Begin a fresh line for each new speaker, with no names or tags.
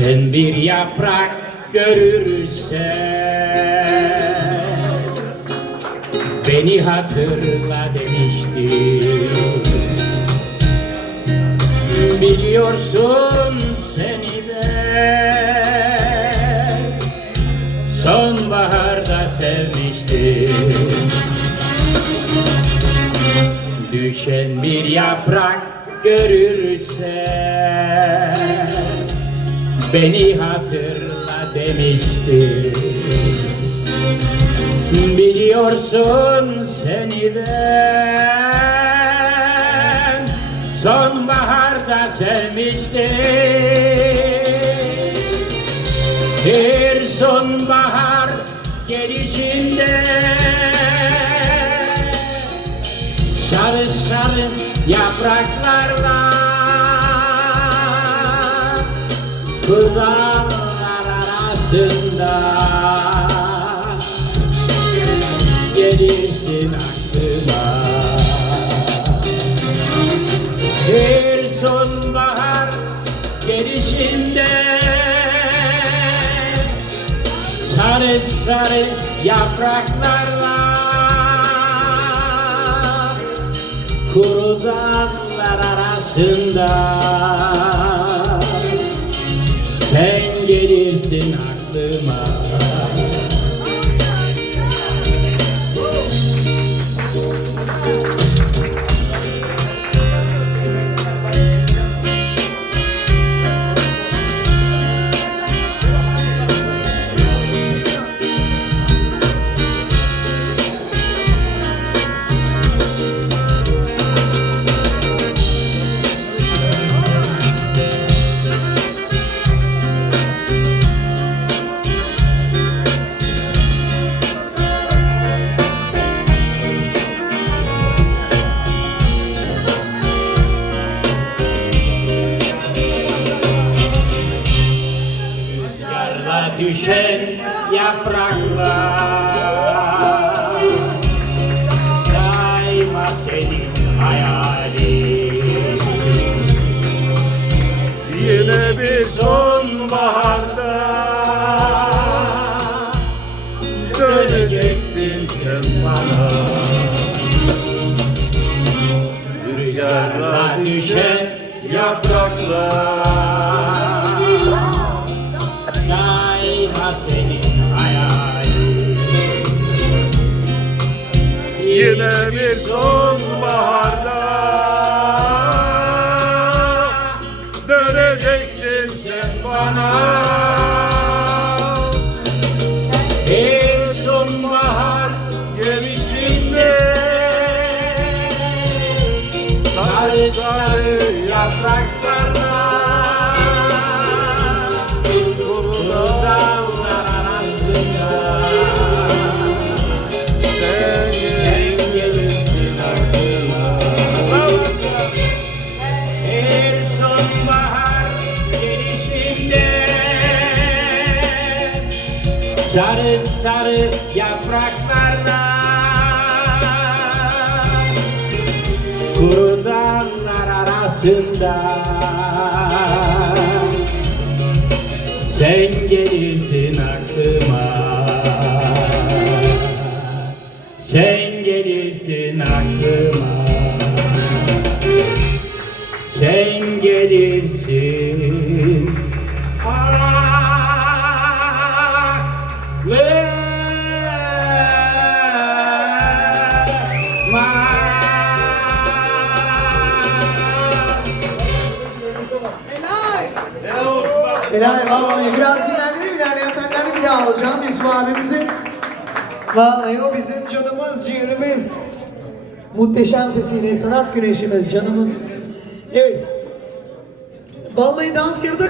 Düşen bir yaprak görürse Beni hatırla demişti. Biliyorsun seni de Sonbaharda sevmiştim Düşen bir yaprak görürse Beni hatırla demişti. Biliyorsun seni ben. Sonbaharda sevmiştim. Bir sonbahar gelişinde Sarı sarı yapraklarla Kızlar arasında. Gelirsin aklıma Bir sonbahar gelişinde Sarı sarı yapraklarla Kuru dallar arasında Sen gelirsin aklıma yapraklar Daima
Yine bir sonbaharda
Döneceksin bana
Rüzgarla düşen yapraklar Yine bir sonbaharda Döneceksin sen bana.
Bir sonbahar gelişinde Sarı yapraklarla Sarı sarı yapraklarla. Kuru dallar arasında. Sen gelirsin aklıma. Sen gelirsin aklıma. Sen gelirsin
Helal vallahi biraz dinlendirir ilerleyen senlerle bir daha alacağım Yusuf abimizi. Vallahi o bizim canımız, ciğerimiz. Muhteşem sesiyle sanat güneşimiz canımız. Evet. Vallahi dans yarıda